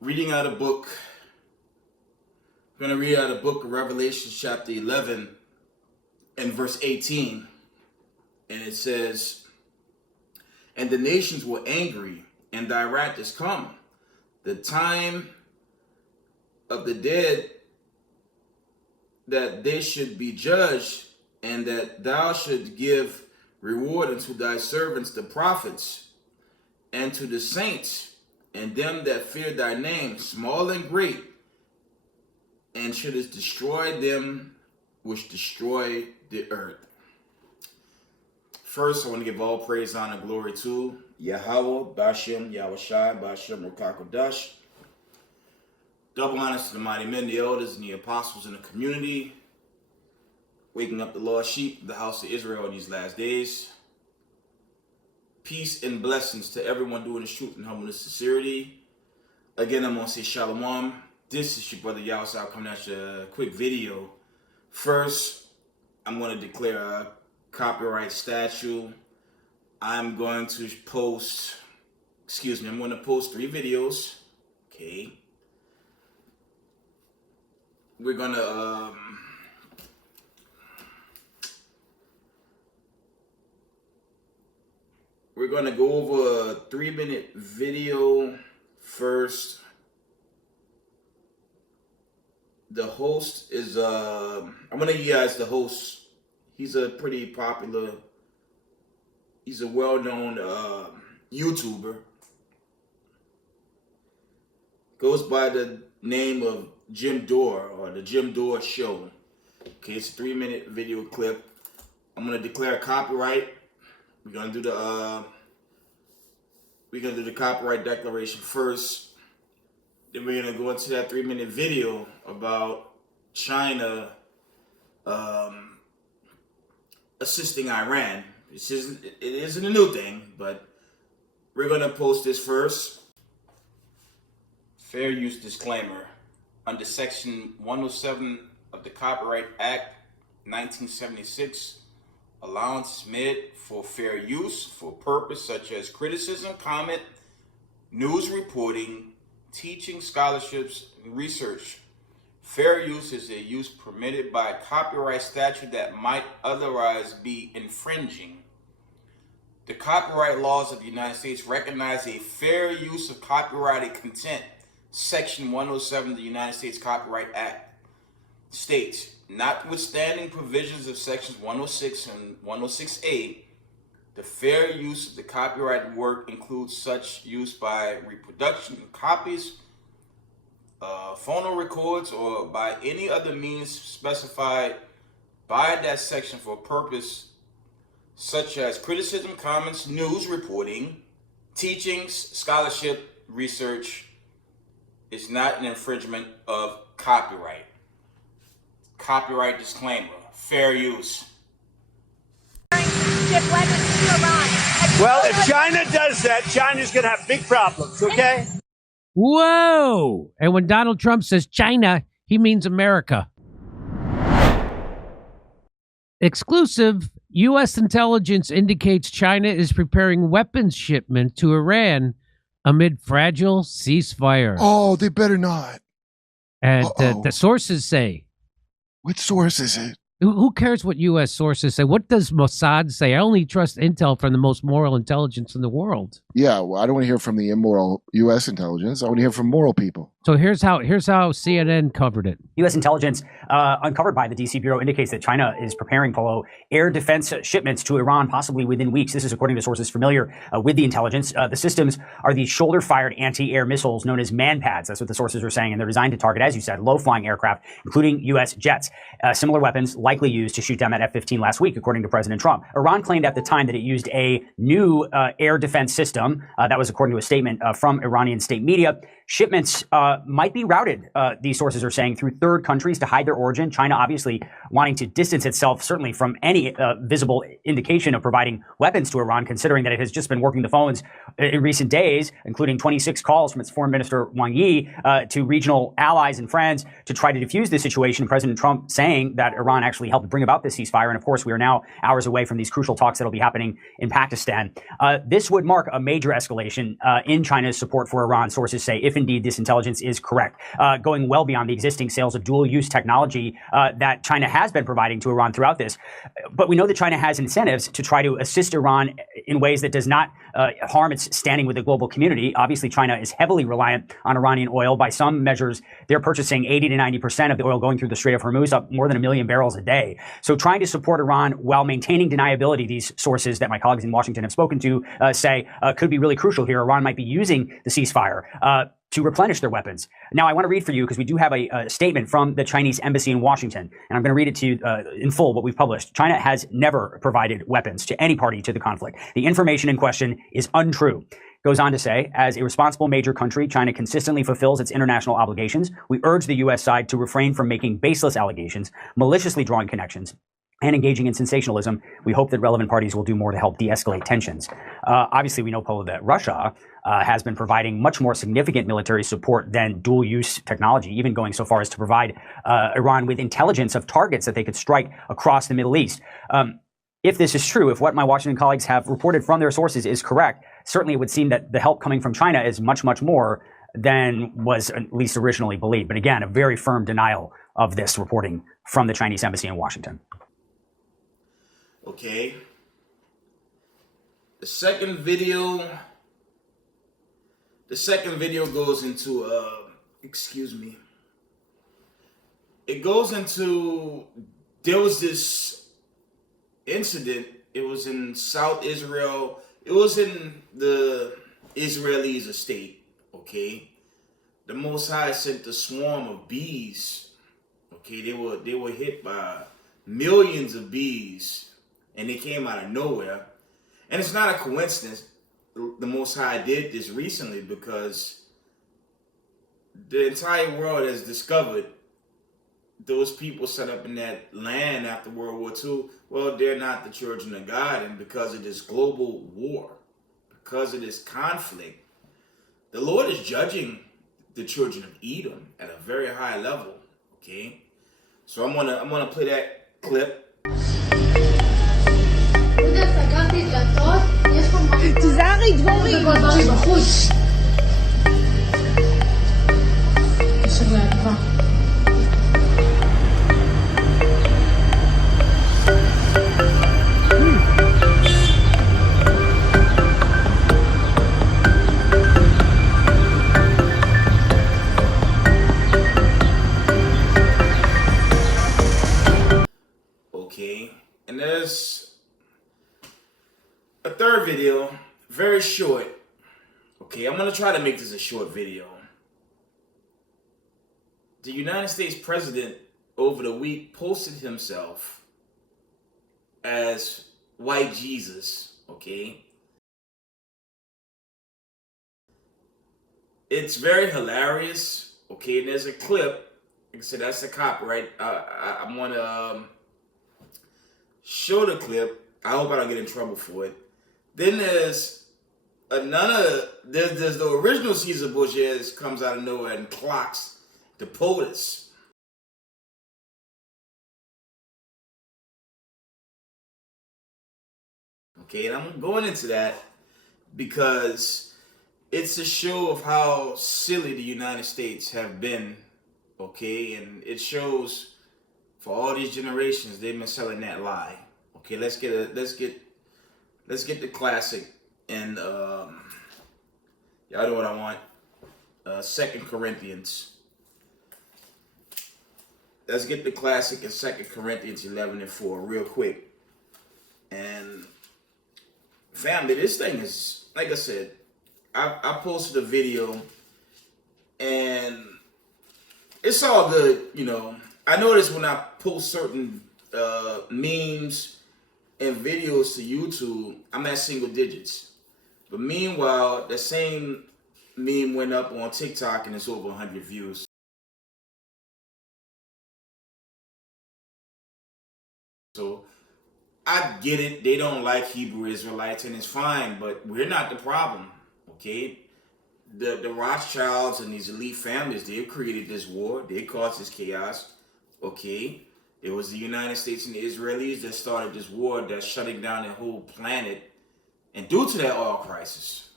reading out a book. I'm going to read out a book of Revelation chapter 11 and verse 18. And it says, "And the nations were angry, and thy wrath is come. The time of the dead that they should be judged, and that thou should give reward unto thy servants the prophets, and to the saints, and them that fear thy name, small and great, and shouldest destroy them which destroy the earth." First, I want to give all praise, honor, glory to Yahweh, Bashem, Yahushai, Bashem, Rukakodash. Double honors to the mighty men, the elders, and the apostles in the community, waking up the lost sheep of the house of Israel in these last days. Peace and blessings to everyone doing this truth and humbleness, sincerity. Again, I'm going to say shalom. This is your brother Yahushua coming at you a quick video. First, I'm going to declare a copyright statute. I'm going to post 3 videos. Okay. We're going to go over a 3-minute video first. The host is I'm gonna give you guys the host. He's a pretty popular, he's a well-known YouTuber. Goes by the name of Jim Dore, or the Jim Dore Show. Okay, it's a 3-minute video clip. I'm gonna declare a copyright. We're gonna do the copyright declaration first. Then we're gonna go into that 3-minute video about China assisting Iran. It isn't a new thing, but we're gonna post this first. Fair use disclaimer. Under Section 107 of the Copyright Act 1976, allowance is made for fair use for purpose such as criticism, comment, news reporting, teaching, scholarships, and research. Fair use is a use permitted by a copyright statute that might otherwise be infringing. The copyright laws of the United States recognize a fair use of copyrighted content. Section 107 of the United States Copyright Act states, notwithstanding provisions of sections 106 and 106A, the fair use of the copyrighted work includes such use by reproduction of copies, phono records, or by any other means specified by that section for a purpose such as criticism, comments, news reporting, teachings, scholarship, research. Is not an infringement of copyright. Copyright disclaimer. Fair use. Well, if China does that, China's going to have big problems, okay? Whoa! And when Donald Trump says China, he means America. Exclusive, U.S. intelligence indicates China is preparing weapons shipment to Iran amid fragile ceasefire. Oh, they better not. And the sources say. Which source is it? Who cares what U.S. sources say? What does Mossad say? I only trust intel from the most moral intelligence in the world. Yeah, well, I don't want to hear from the immoral U.S. intelligence. I want to hear from moral people. So here's how CNN covered it. U.S. intelligence uncovered by the D.C. Bureau indicates that China is preparing air defense shipments to Iran, possibly within weeks. This is according to sources familiar with the intelligence. The systems are these shoulder-fired anti-air missiles known as man-pads. That's what the sources are saying, and they're designed to target, as you said, low-flying aircraft, including U.S. jets. Similar weapons likely used to shoot down that F-15 last week, according to President Trump. Iran claimed at the time that it used a new air defense system. That was according to a statement from Iranian state media. Shipments might be routed, these sources are saying, through third countries to hide their origin. China obviously wanting to distance itself certainly from any visible indication of providing weapons to Iran, considering that it has just been working the phones in recent days, including 26 calls from its foreign minister Wang Yi to regional allies and friends to try to defuse this situation. President Trump saying that Iran actually helped bring about this ceasefire. And of course, we are now hours away from these crucial talks that will be happening in Pakistan. This would mark a major escalation in China's support for Iran, sources say, if indeed this intelligence is correct, going well beyond the existing sales of dual-use technology that China has been providing to Iran throughout this. But we know that China has incentives to try to assist Iran in ways that does not harm its standing with the global community. Obviously, China is heavily reliant on Iranian oil. By some measures, they're purchasing 80 to 90% of the oil going through the Strait of Hormuz, up more than 1 million barrels a day. So trying to support Iran while maintaining deniability, these sources that my colleagues in Washington have spoken to say could be really crucial here. Iran might be using the ceasefire to replenish their weapons. Now, I want to read for you, because we do have a statement from the Chinese embassy in Washington, and I'm going to read it to you in full, what we've published. China has never provided weapons to any party to the conflict. The information in question is untrue. Goes on to say, as a responsible major country, China consistently fulfills its international obligations. We urge the U.S. side to refrain from making baseless allegations, maliciously drawing connections, and engaging in sensationalism. We hope that relevant parties will do more to help de-escalate tensions. Obviously, we know, Polo, that Russia has been providing much more significant military support than dual-use technology, even going so far as to provide Iran with intelligence of targets that they could strike across the Middle East. If this is true, if what my Washington colleagues have reported from their sources is correct, certainly it would seem that the help coming from China is much, much more than was at least originally believed. But again, a very firm denial of this reporting from the Chinese embassy in Washington. Okay. The second video goes into it goes into, there was this incident. It was in South Israel. It was in the Israelis' estate. Okay. The Most High sent a swarm of bees. Okay, they were hit by millions of bees, and they came out of nowhere. And it's not a coincidence the Most High did this recently, because the entire world has discovered those people set up in that land after World War II, well, they're not the children of God. And because of this global war, because of this conflict, the Lord is judging the children of Edom at a very high level. Okay, so I'm gonna play that clip. תיזהרי, דבורי. בחוץ. קשר לאדווה. Okay, and there's a third video, very short. Okay, I'm gonna try to make this a short video. The United States president over the week posted himself as white Jesus. Okay, it's very hilarious. Okay, and there's a clip. Like I said, that's the copyright. I'm gonna show the clip. I hope I don't get in trouble for it. Then there's there's the original Cesare Borgias comes out of nowhere and clocks the POTUS. Okay, and I'm going into that because it's a show of how silly the United States have been. Okay, and it shows for all these generations they've been selling that lie. Okay, let's get the classic, and y'all know what I want. 2 Corinthians. Let's get the classic in 2 Corinthians 11:4 real quick. And family, this thing is, like I said, I posted a video, and it's all good, you know. I notice when I post certain memes and videos to YouTube, I'm at single digits. But meanwhile, the same meme went up on TikTok and it's over 100 views. So I get it. They don't like Hebrew Israelites, and it's fine, but we're not the problem, okay? The Rothschilds and these elite families, they've created this war. They caused this chaos, okay? It was the United States and the Israelis that started this war that's shutting down the whole planet. And due to that oil crisis,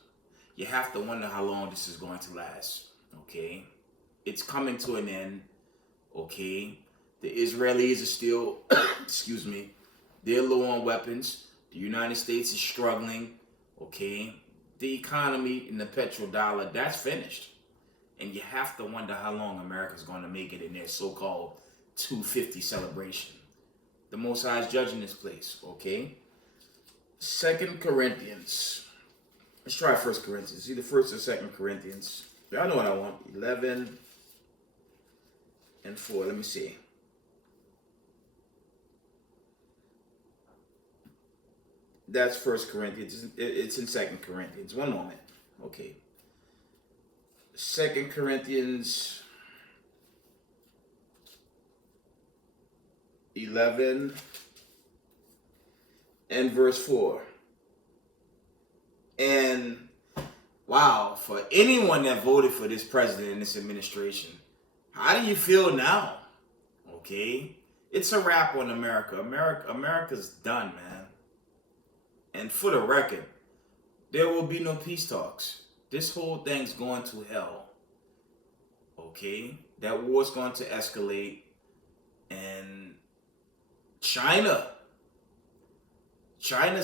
you have to wonder how long this is going to last, okay? It's coming to an end, okay? The Israelis are still, excuse me, they're low on weapons. The United States is struggling, okay? The economy and the petrodollar, that's finished. And you have to wonder how long America's going to make it in their so-called 250 celebration. The Most High is judging this place, okay? 2 Corinthians. Let's try 1 Corinthians. Either 1st or 2 Corinthians. Y'all know what I want. 11 and 4. Let me see. That's 1 Corinthians. It's in 2 Corinthians. One moment. Okay. 2 Corinthians 11 and verse 4. And wow, for anyone that voted for this president and this administration, how do you feel now? Okay? It's a wrap on America. America's done, man. And for the record, there will be no peace talks. This whole thing's going to hell. Okay? That war's going to escalate. And China's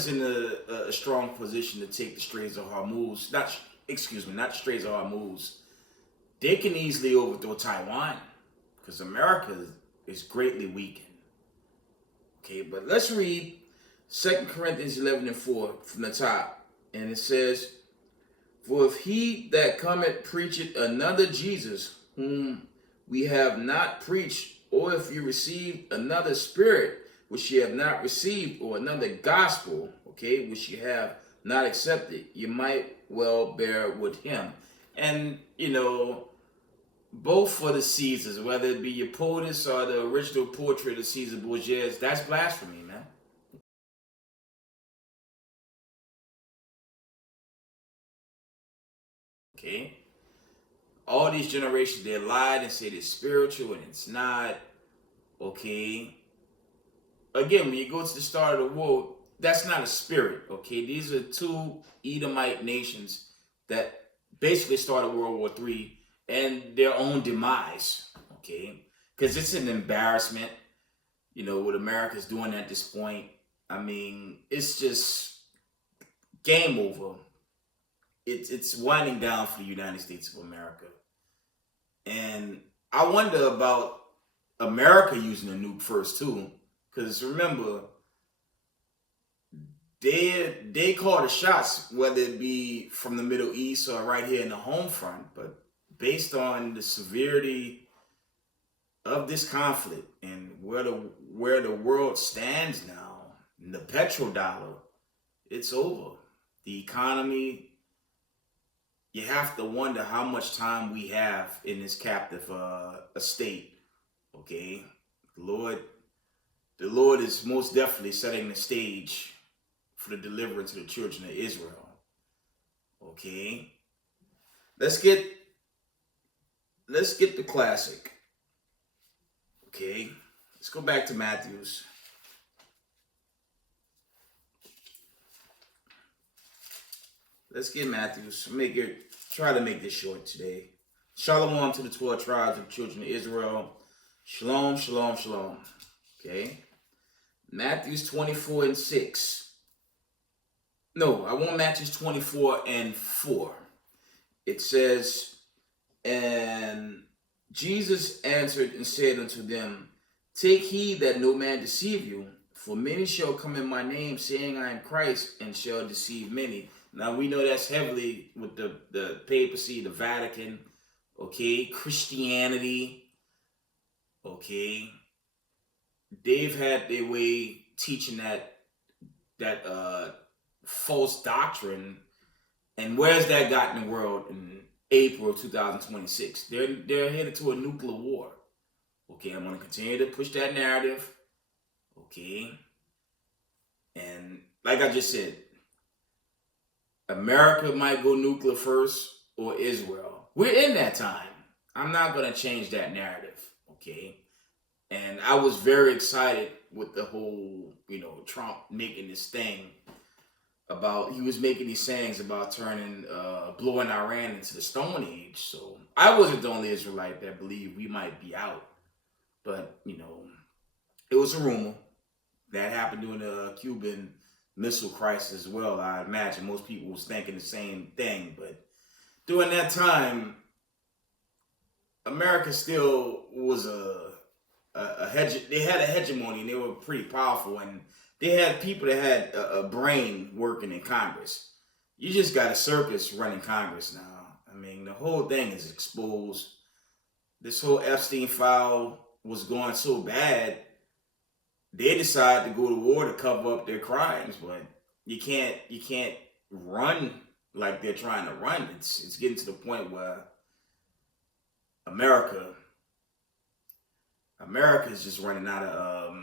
in a strong position to take the Straits of Hormuz. Not the Straits of Hormuz. They can easily overthrow Taiwan because America is greatly weakened. Okay, but let's read 2 Corinthians 11 and 4 from the top. And it says, "For if he that cometh preacheth another Jesus, whom we have not preached, or if you receive another spirit, which ye have not received, or another gospel, okay, which you have not accepted, you might well bear with him." And, you know, both for the Caesars, whether it be your POTUS or the original portrait of Cesare Borgias, that's blasphemy, man. Okay? All these generations, they lied and said it's spiritual and it's not. Okay? Again, when you go to the start of the war, that's not a spirit. Okay? These are two Edomite nations that basically started World War III and their own demise. Okay? Because it's an embarrassment, you know, what America's doing at this point. I mean, it's just game over. It's winding down for the United States of America. And I wonder about America using a nuke first too. Because remember, they call the shots, whether it be from the Middle East or right here in the home front. But based on the severity of this conflict and where the world stands now, and the petrodollar, it's over. The economy, you have to wonder how much time we have in this captive estate. Okay, the Lord is most definitely setting the stage for the deliverance of the children of Israel. Okay, let's get the classic. Okay, let's go back to Matthew's. Let's get Matthew's. Try to make this short today. Shalom to the 12 tribes of the children of Israel. Shalom, shalom, shalom. Okay. Matthew's 24 and 6. No, I want Matthew's 24 and 4. It says, "And Jesus answered and said unto them, Take heed that no man deceive you, for many shall come in my name, saying, I am Christ, and shall deceive many." Now, we know that's heavily with the papacy, the Vatican, okay, Christianity, okay. They've had their way teaching that false doctrine. And where's that got in the world? April of 2026. They're headed to a nuclear war. Okay, I'm gonna continue to push that narrative. Okay. And like I just said, America might go nuclear first or Israel. We're in that time. I'm not gonna change that narrative. Okay. And I was very excited with the whole, Trump making this thing about, he was making these sayings about blowing Iran into the Stone Age. So I wasn't the only Israelite that believed we might be out. But, it was a rumor. That happened during the Cuban Missile Crisis as well. I imagine most people was thinking the same thing. But during that time, America still was a they had a hegemony, and they were pretty powerful, and they had people that had a brain working in Congress. You just got a circus running Congress now. I mean, the whole thing is exposed. This whole Epstein file was going so bad, they decided to go to war to cover up their crimes. But you can't run like they're trying to run. It's getting to the point where America is just running out of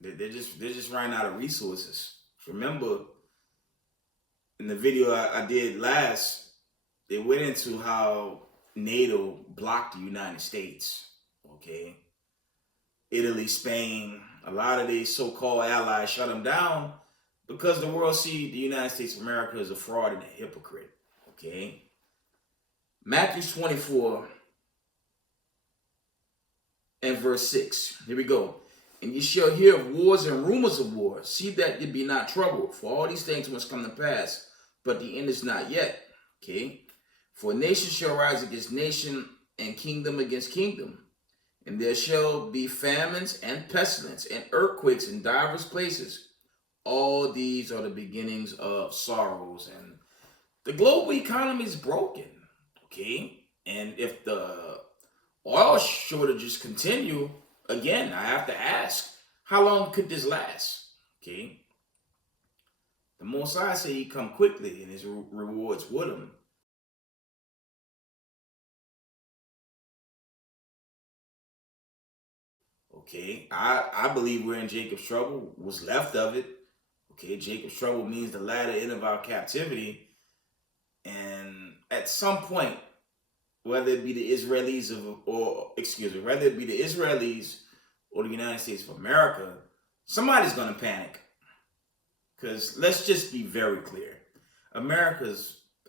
they're just running out of resources. Remember in the video I did last, they went into how NATO blocked the United States. Okay, Italy, Spain, a lot of these so-called allies shut them down because the world see the United States of America as a fraud and a hypocrite. Okay, Matthew 24 and verse 6. Here we go. And you shall hear of wars and rumors of wars. See that ye be not troubled, for all these things must come to pass, but the end is not yet. Okay. For nation shall rise against nation, and kingdom against kingdom. And there shall be famines and pestilence and earthquakes in divers places. All these are the beginnings of sorrows. And the global economy is broken. Okay. And if the oil shortages continue, again, I have to ask, how long could this last? Okay. The Most High say he come quickly, and his rewards with him. Okay, I believe we're in Jacob's trouble, what's left of it. Okay, Jacob's trouble means the latter end of our captivity. And at some point, whether it be the Israelis whether it be the Israelis or the United States of America, somebody's going to panic. Because let's just be very clear. America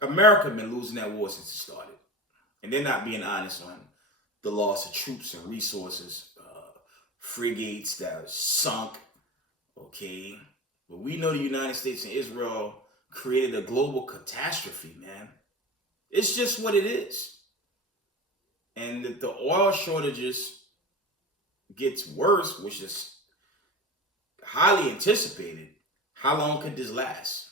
been losing that war since it started. And they're not being honest on the loss of troops and resources, frigates that are sunk. Okay. But we know the United States and Israel created a global catastrophe, man. It's just what it is. And if the oil shortages gets worse, which is highly anticipated, how long could this last?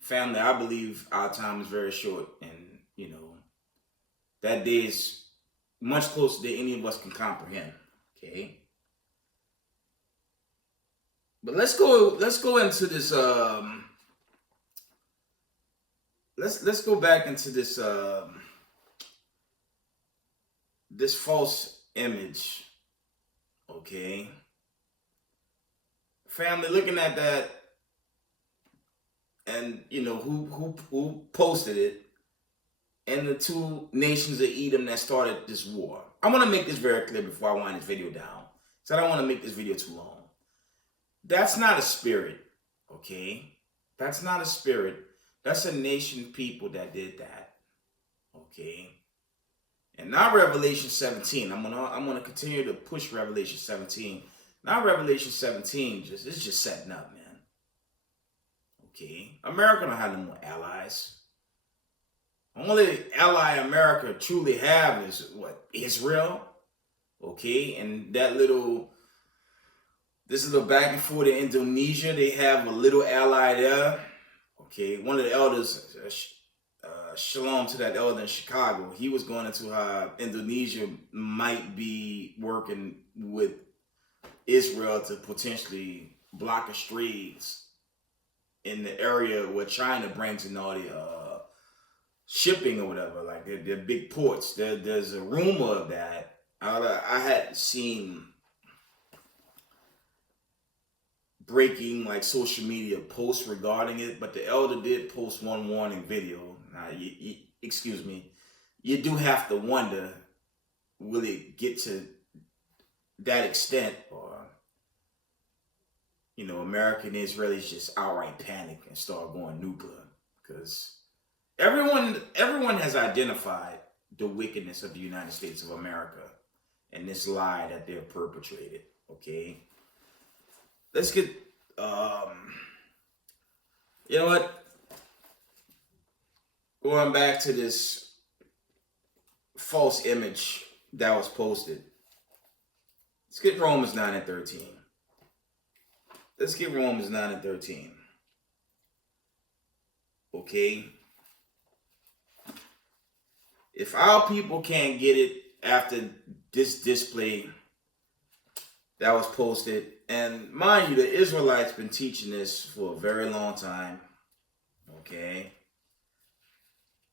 Family, I believe our time is very short, and that day is much closer than any of us can comprehend. Okay. But let's go into this let's go back into this this false image. Okay. Family, looking at that, and who posted it, and the two nations of Edom that started this war. I want to make this very clear before I wind this video down, so I don't want to make this video too long. That's not a spirit, okay? That's not a spirit. That's a nation people that did that, okay? And now Revelation 17. I'm gonna continue to push Revelation 17. Now Revelation 17 it's just setting up, man. Okay, America don't have no more allies. Only ally America truly have is what? Israel. Okay, and this little back and forth in Indonesia, they have a little ally there. Okay, one of the elders, shalom to that elder in Chicago, he was going into how Indonesia might be working with Israel to potentially block the straits in the area where China brings in all the shipping or whatever, like they're big ports. There's a rumor of that. I hadn't seen breaking like social media posts regarding it, but the elder did post one warning video. Now, excuse me, you do have to wonder, will it get to that extent, or American Israelis just outright panic and start going nuclear? Because everyone has identified the wickedness of the United States of America and this lie that they're perpetrated. Okay, let's get you know what? Going back to this false image that was posted. Let's get Romans 9 and 13. Let's get Romans 9 and 13. Okay? If our people can't get it after this display that was posted, and mind you, the Israelites been teaching this for a very long time. Okay?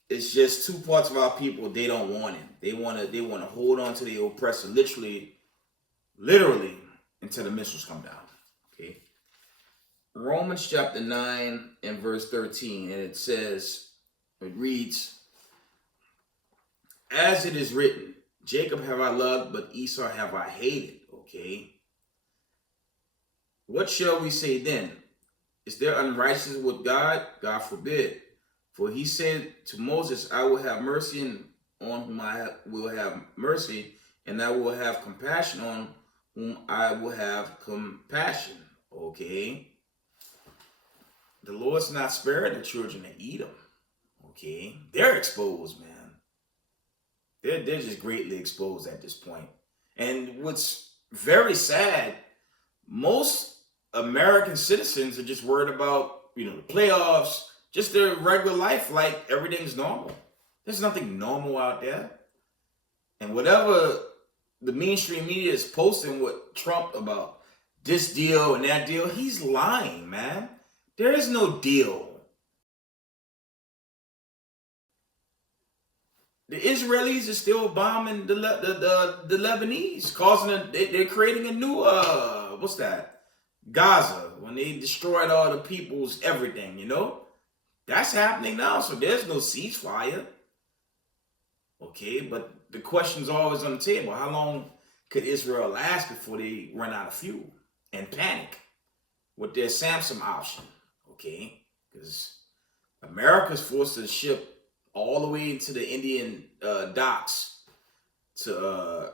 It's just two parts of our people, they don't want it. They want to hold on to the oppressor literally until the missiles come down. Okay? Romans chapter 9 and verse 13, and it reads, as it is written, Jacob have I loved, but Esau have I hated. Okay? What shall we say then? Is there unrighteousness with God? God forbid. For he said to Moses, I will have mercy on whom I will have mercy, and I will have compassion on whom I will have compassion. Okay? The Lord's not sparing the children of Edom. Okay? They're exposed, man. They're just greatly exposed at this point. And what's very sad, most American citizens are just worried about, the playoffs, just their regular life, like everything's normal. There's nothing normal out there. And whatever the mainstream media is posting with Trump about this deal and that deal, he's lying, man. There is no deal. The Israelis are still bombing the Lebanese, they're creating a new Gaza, when they destroyed all the people's everything, That's happening now, so there's no ceasefire. Okay, but the question's always on the table. How long could Israel last before they run out of fuel and panic with their Samsung option? Okay, because America's forced to ship all the way into the Indian docks to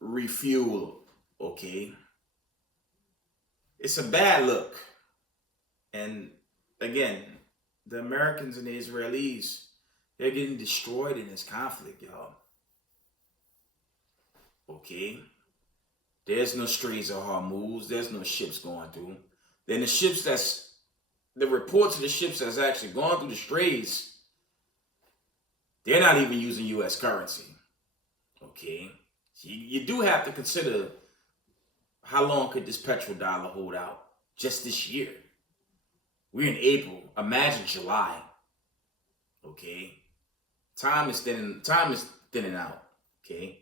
refuel. Okay, it's a bad look. And again, the Americans and the Israelis, they're getting destroyed in this conflict, y'all. Okay? There's no Straits of Hormuz. There's no ships going through. Then the reports of the ships that's actually gone through the Straits, they're not even using U.S. currency. Okay? So you do have to consider, how long could this petrodollar hold out just this year? We're in April. Imagine July. Okay? Time is thinning out. Okay?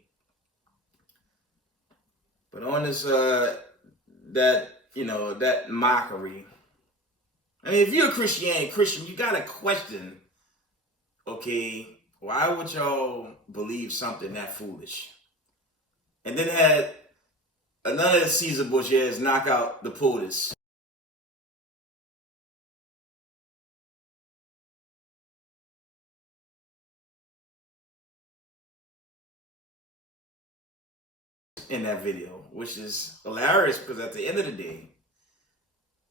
But on this that mockery. I mean, if you're a Christian, you gotta question, okay, why would y'all believe something that foolish? And then had another Cesare Borgias knock out the POTUS. In that video, which is hilarious because at the end of the day,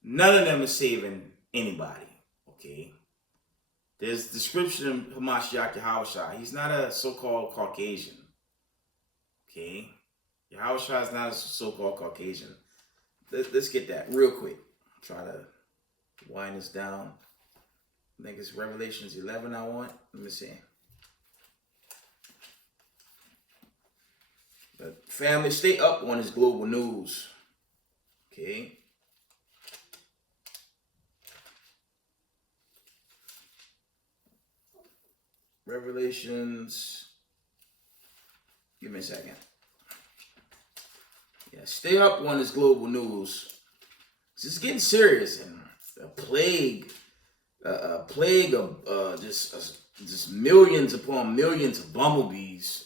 none of them is saving anybody. Okay, there's description of Hamashiach Yahushua. He's not a so-called Caucasian. Okay, Yahushua is not a so-called Caucasian. Let's get that real quick. Try to wind this down. I think it's Revelations 11 I want. Let me see. But family, stay up on this global news. Okay. Revelations. Give me a second. Yeah, stay up on this global news. It's getting serious, and a plague of just millions upon millions of honeybees,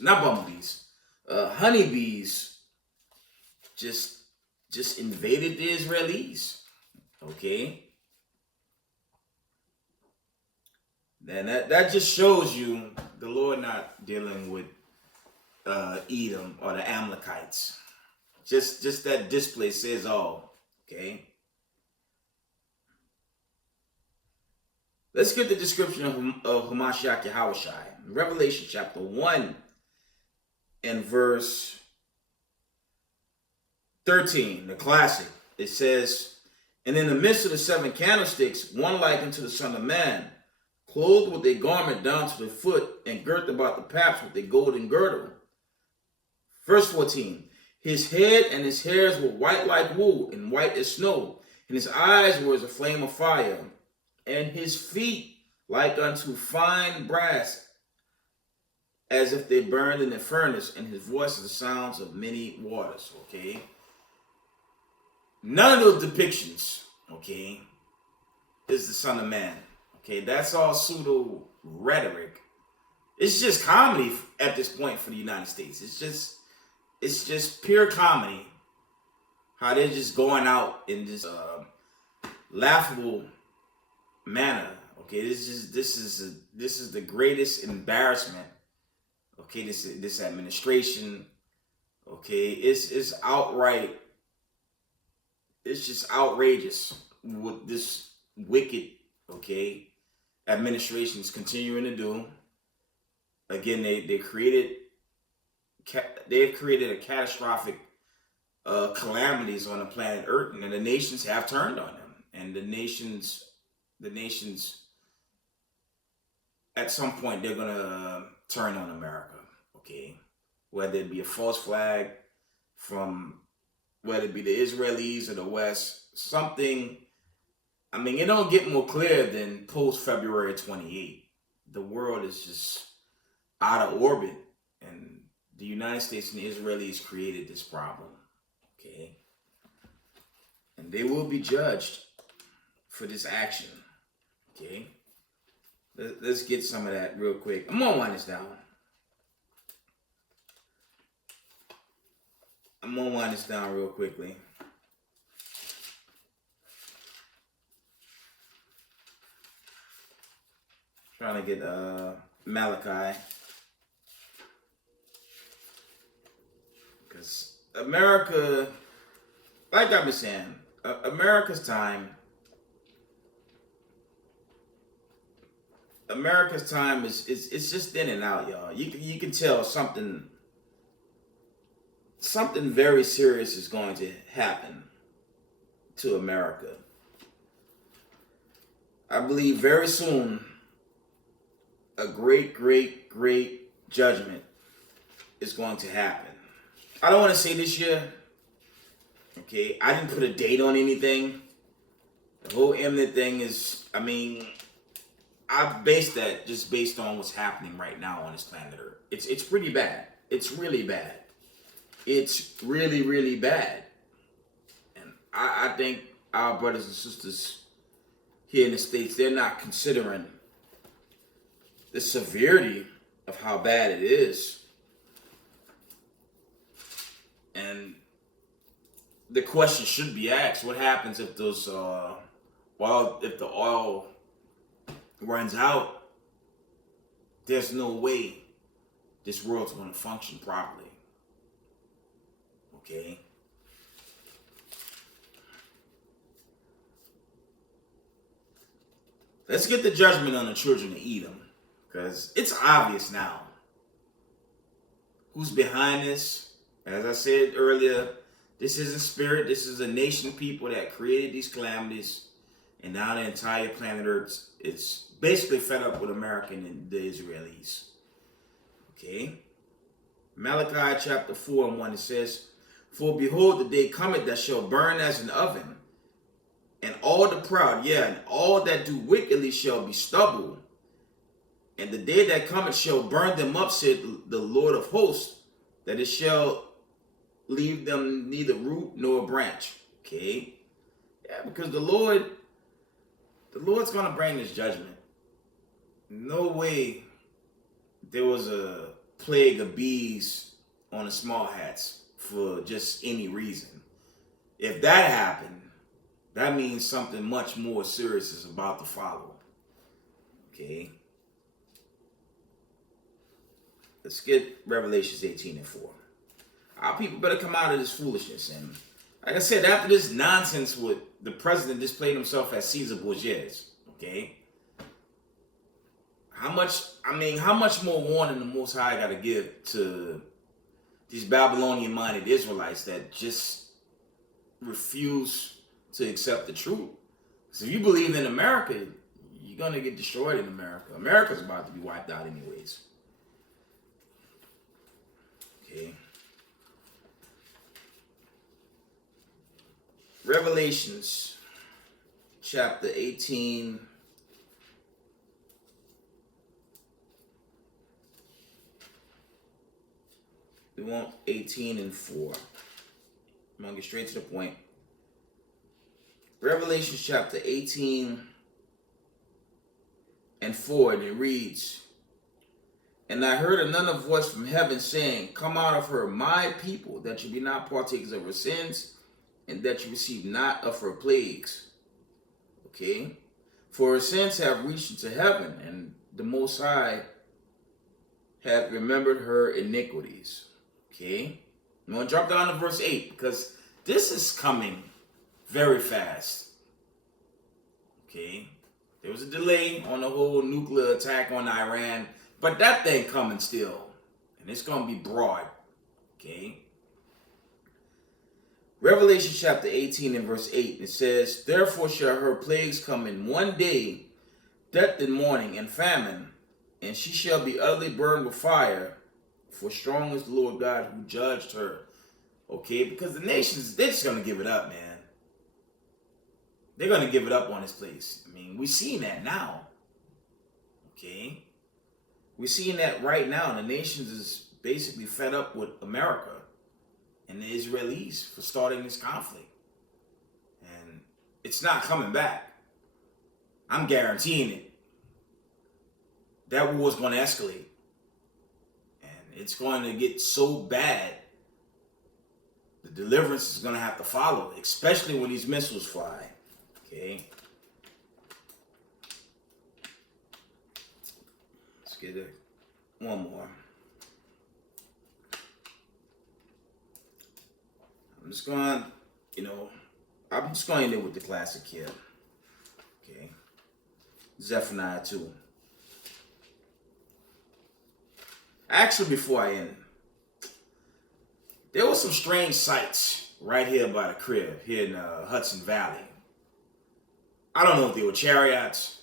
just invaded the Israelis. Okay, then that just shows you the Lord not dealing with Edom or the Amalekites. Just that display says all. Okay. Let's get the description of Hamashiach Yahushai. Revelation chapter 1 and verse 13, the classic. It says, "And in the midst of the 7 candlesticks, one like unto the Son of Man, clothed with a garment down to the foot, and girt about the paps with a golden girdle." Verse 14, "His head and his hairs were white like wool, and white as snow, and his eyes were as a flame of fire, and his feet like unto fine brass, as if they burned in a furnace, and his voice is the sounds of many waters." Okay, none of those depictions, okay, is the Son of Man. Okay, that's all pseudo rhetoric. It's just comedy at this point for the United States. It's just pure comedy. How they're just going out in this laughable manner. Okay, this is the greatest embarrassment. Okay, this administration. Okay, it's outright. It's just outrageous what this wicked, okay, administration is continuing to do. Again, they've created a catastrophic calamities on the planet Earth, and the nations have turned on them. And the nations, at some point, they're gonna turn on America. Okay, whether it be a false flag from, whether it be the Israelis or the West, something. I mean, it don't get more clear than post February 28th. The world is just out of orbit, and the United States and the Israelis created this problem. Okay, and they will be judged for this action. Okay, let's get some of that real quick. I'm gonna wind this down. Real quickly. Trying to get Malachi, because America, like I've been saying, America's time is it's just in and out, y'all. You can tell something very serious is going to happen to America. I believe very soon a great judgment is going to happen. I don't want to say this year. Okay, I didn't put a date on anything. The whole imminent thing is, I mean, I based that just based on what's happening right now on this planet Earth. It's pretty bad. It's really bad. It's really bad. And I think our brothers and sisters here in the States, they're not considering the severity of how bad it is. And the question should be asked, what happens if those if the oil runs out? There's no way this world's going to function properly. Okay? Let's get the judgment on the children of Edom, because it's obvious now who's behind this. As I said earlier, this isn't spirit. This is a nation of people that created these calamities, and now the entire planet Earth is basically fed up with America and the Israelis. Okay? Malachi chapter 4 and 1, it says, "For behold, the day cometh that shall burn as an oven, and all the proud, and all that do wickedly shall be stubble. And the day that cometh shall burn them up, said the Lord of hosts, that it shall leave them neither root nor branch. Okay? Yeah, because the Lord's going to bring this judgment. No way there was a plague of bees on the small hats for just any reason. If that happened, that means something much more serious is about to follow. Okay? Let's get Revelations 18:4. Our people better come out of this foolishness. And like I said, after this nonsense with the president displaying himself as Cesare Borgias, okay? How much more warning the Most High got to give to these Babylonian-minded Israelites that just refuse to accept the truth? Because if you believe in America, you're going to get destroyed in America. America's about to be wiped out anyways. Okay. Revelations chapter 18. We want 18:4. I'm going to get straight to the point. Revelation chapter 18:4, and it reads, "And I heard another voice from heaven saying, Come out of her, my people, that you be not partakers of her sins, and that you receive not of her plagues." Okay? "For her sins have reached into heaven, and the Most High hath remembered her iniquities." Okay? I'm going to drop down to verse 8, because this is coming very fast. Okay? There was a delay on the whole nuclear attack on Iran, but that thing coming still. And it's going to be broad. Okay? Revelation chapter 18 and verse 8, it says, "Therefore shall her plagues come in one day, death and mourning and famine, and she shall be utterly burned with fire, for strong is the Lord God who judged her." Okay, because the nations, they're just going to give it up, man. They're going to give it up on this place. I mean, we're seeing that now. Okay? We're seeing that right now. The nations is basically fed up with America and the Israelis for starting this conflict. And it's not coming back. I'm guaranteeing it. That war is going to escalate. And it's going to get so bad, the deliverance is going to have to follow, especially when these missiles fly. Okay? Let's get it. One more. I'm just going to end it with the classic here. Okay? Zephaniah 2. Actually, before I end, there were some strange sights right here by the crib, here in Hudson Valley. I don't know if they were chariots.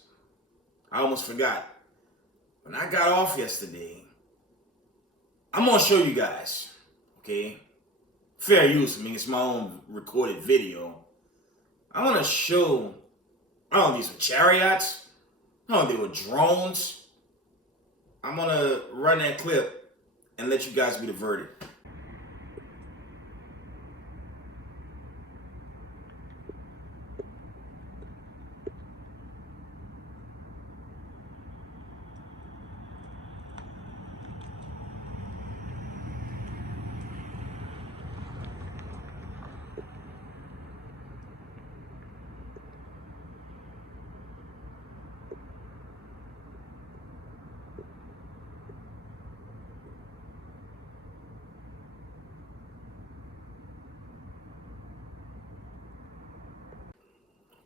I almost forgot. When I got off yesterday, I'm going to show you guys, okay? Fair use. I mean, it's my own recorded video. I want to show, I don't know if these were chariots. I don't know if they were drones. I'm going to run that clip and let you guys be the verdict.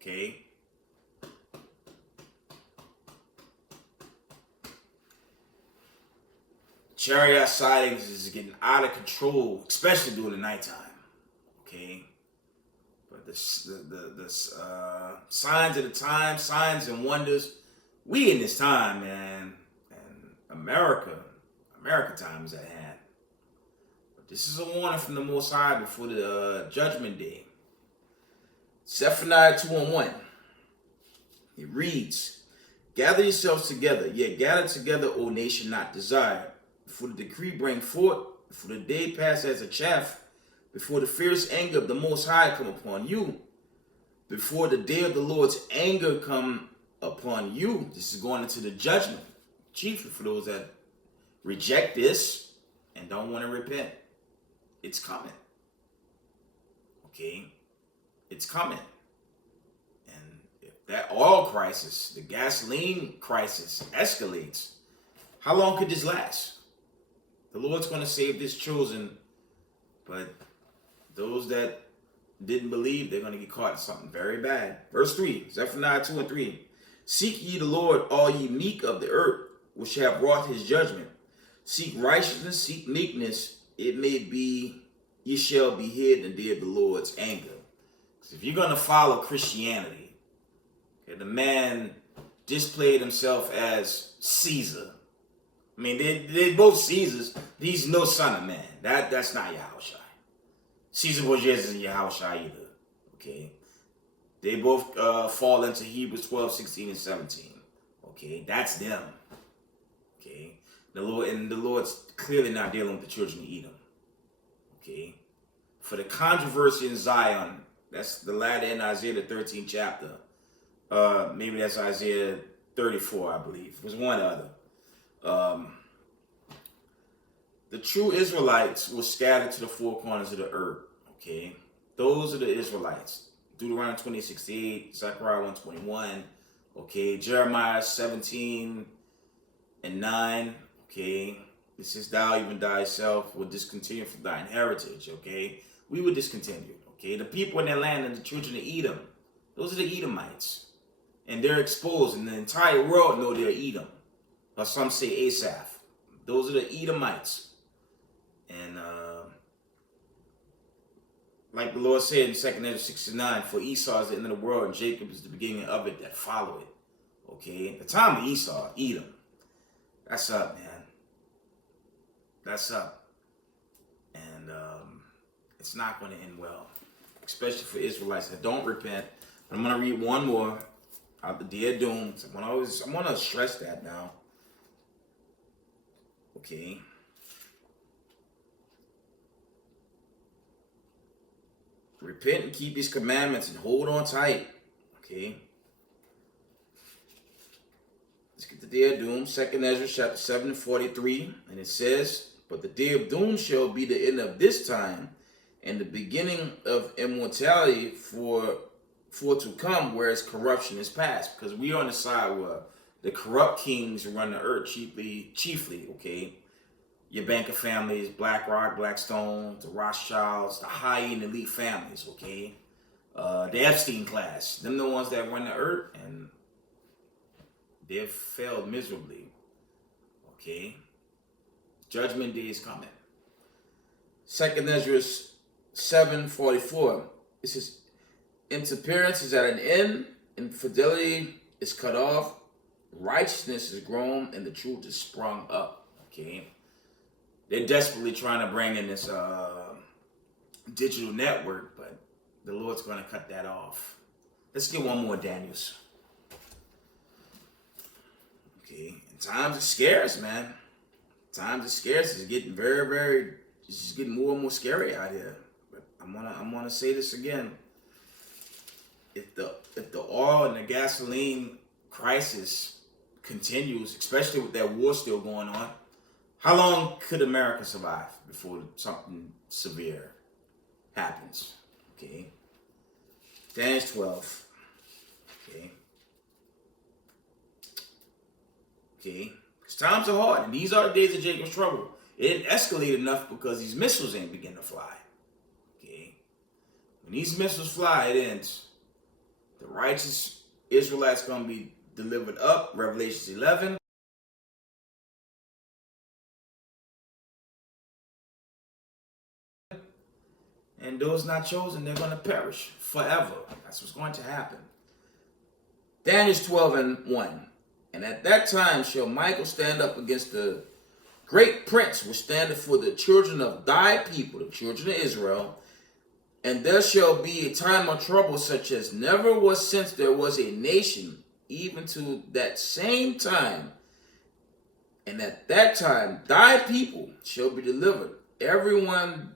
Okay. Chariot sightings is getting out of control, especially during the nighttime. Okay. But the signs of the time, signs and wonders, we in this time, man, and America time is at hand. But this is a warning from the Most High before the judgment day. Zephaniah 2:1. It reads, Gather yourselves together, yet gather together, O nation not desired. Before the decree bring forth, before the day pass as a chaff, before the fierce anger of the Most High come upon you, before the day of the Lord's anger come upon you. This is going into the judgment, chiefly for those that reject this and don't want to repent. It's coming. Okay? It's coming. And if that oil crisis, the gasoline crisis escalates, how long could this last? The Lord's going to save this chosen, but those that didn't believe, they're going to get caught in something very bad. Verse 3, Zephaniah 2 and 3. Seek ye the Lord, all ye meek of the earth, which have wrought his judgment. Seek righteousness, seek meekness. It may be ye shall be hid in the day of the Lord's anger. If you're going to follow Christianity, okay, the man displayed himself as Caesar. I mean, they're both Caesars. He's no son of man. That's not Yahushua. Cesare Borgias isn't Yahushua either. Okay? They both fall into Hebrews 12, 16, and 17. Okay? That's them. Okay? The Lord's clearly not dealing with the children of Edom. Okay? For the controversy in Zion, that's the latter in Isaiah the 13th chapter. Maybe that's Isaiah 34, I believe. It was one other. The true Israelites were scattered to the four corners of the earth. Okay, those are the Israelites. Deuteronomy 20:68, Zechariah 1:21. Okay, Jeremiah 17 and 9. Okay, this is thou even thyself will discontinue from thine heritage. Okay, we were discontinued. Okay, the people in their land and the children of Edom, those are the Edomites, and they're exposed, and the entire world know they're Edom. Or some say Asaph. Those are the Edomites. And like the Lord said in 2 Ezra 69, for Esau is the end of the world, and Jacob is the beginning of it that follow it. Okay? The time of Esau, Edom. That's up, man. That's up. And it's not going to end well. Especially for Israelites that don't repent. But I'm going to read one more out the Day of Doom. I'm going to stress that now. Okay. Repent and keep his commandments and hold on tight. Okay. Let's get the Day of Doom. 2 Ezra chapter 7 and 43. And it says, but the day of doom shall be the end of this time, and the beginning of immortality for to come, whereas corruption is past. Because we are on the side where the corrupt kings run the earth chiefly, okay? Your banker families, BlackRock, Blackstone, the Rothschilds, the high-end elite families, okay? The Epstein class, them the ones that run the earth, and they've failed miserably, okay? Judgment day is coming. 2 Ezra 7:44, it says, intemperance is at an end, infidelity is cut off, righteousness is grown, and the truth is sprung up, okay? They're desperately trying to bring in this digital network, but the Lord's going to cut that off. Let's get one more, Daniels. Okay, and times are scarce, man. Times are scarce. It's getting it's just getting more and more scary out here. But I'm gonna say this again. If the oil and the gasoline crisis continues, especially with that war still going on, how long could America survive before something severe happens? Okay. Daniel 12. Okay. Okay. Because times are hard, and these are the days of Jacob's trouble. It didn't escalate enough because these missiles ain't begin to fly. Okay. When these missiles fly, it ends. The righteous Israelites going to be delivered up. Revelation 11. And those not chosen, they're going to perish forever. That's what's going to happen. Daniel 12 and 1. And at that time shall Michael stand up against the great prince which standeth for the children of thy people, the children of Israel. And there shall be a time of trouble such as never was since there was a nation even to that same time. And at that time, thy people shall be delivered, everyone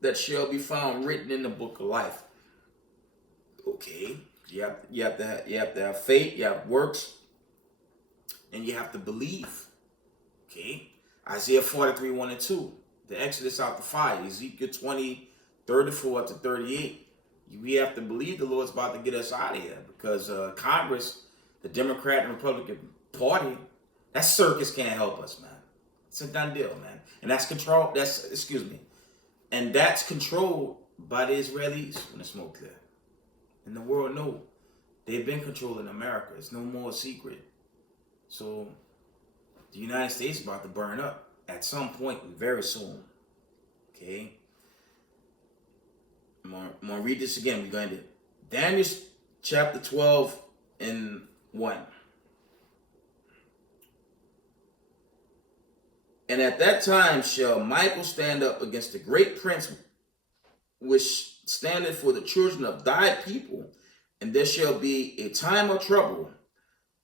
that shall be found written in the book of life. Okay, you have to have faith, you have works, and you have to believe. Okay, Isaiah 43, 1 and 2, the Exodus out the fire, Ezekiel 20, 34 up to 38. We have to believe the Lord's about to get us out of here, because Congress, the Democrat and Republican Party, that circus can't help us, man. It's a done deal, man. And that's controlled, and that's controlled by the Israelis when the smoke clear. And the world know they've been controlling America. It's no more a secret. So the United States is about to burn up at some point very soon. Okay? I'm going to read this again. We're going to Daniel chapter 12 and 1. And at that time shall Michael stand up against the great prince, which standeth for the children of thy people, and there shall be a time of trouble,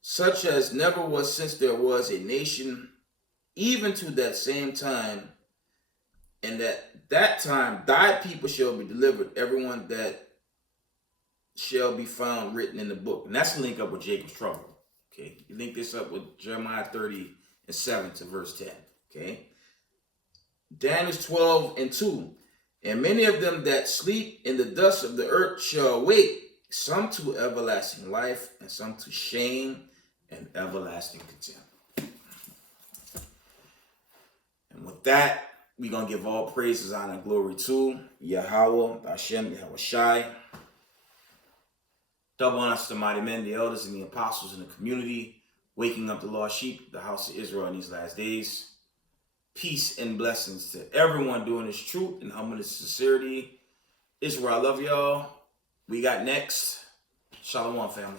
such as never was since there was a nation, even to that same time. And at that time thy people shall be delivered, everyone that shall be found written in the book. And that's the link up with Jacob's trouble. Okay, you link this up with Jeremiah 30 and 7 to verse 10. Okay, Daniel 12 and 2. And many of them that sleep in the dust of the earth shall awake, some to everlasting life, and some to shame and everlasting contempt. And with that, we're going to give all praises, honor, and glory to Yahweh, Hashem, Yahweh Shai. Double honors to the mighty men, the elders, and the apostles in the community, waking up the lost sheep, the house of Israel in these last days. Peace and blessings to everyone doing this truth and humbleness and sincerity. Israel, I love y'all. We got next. Shalom, family.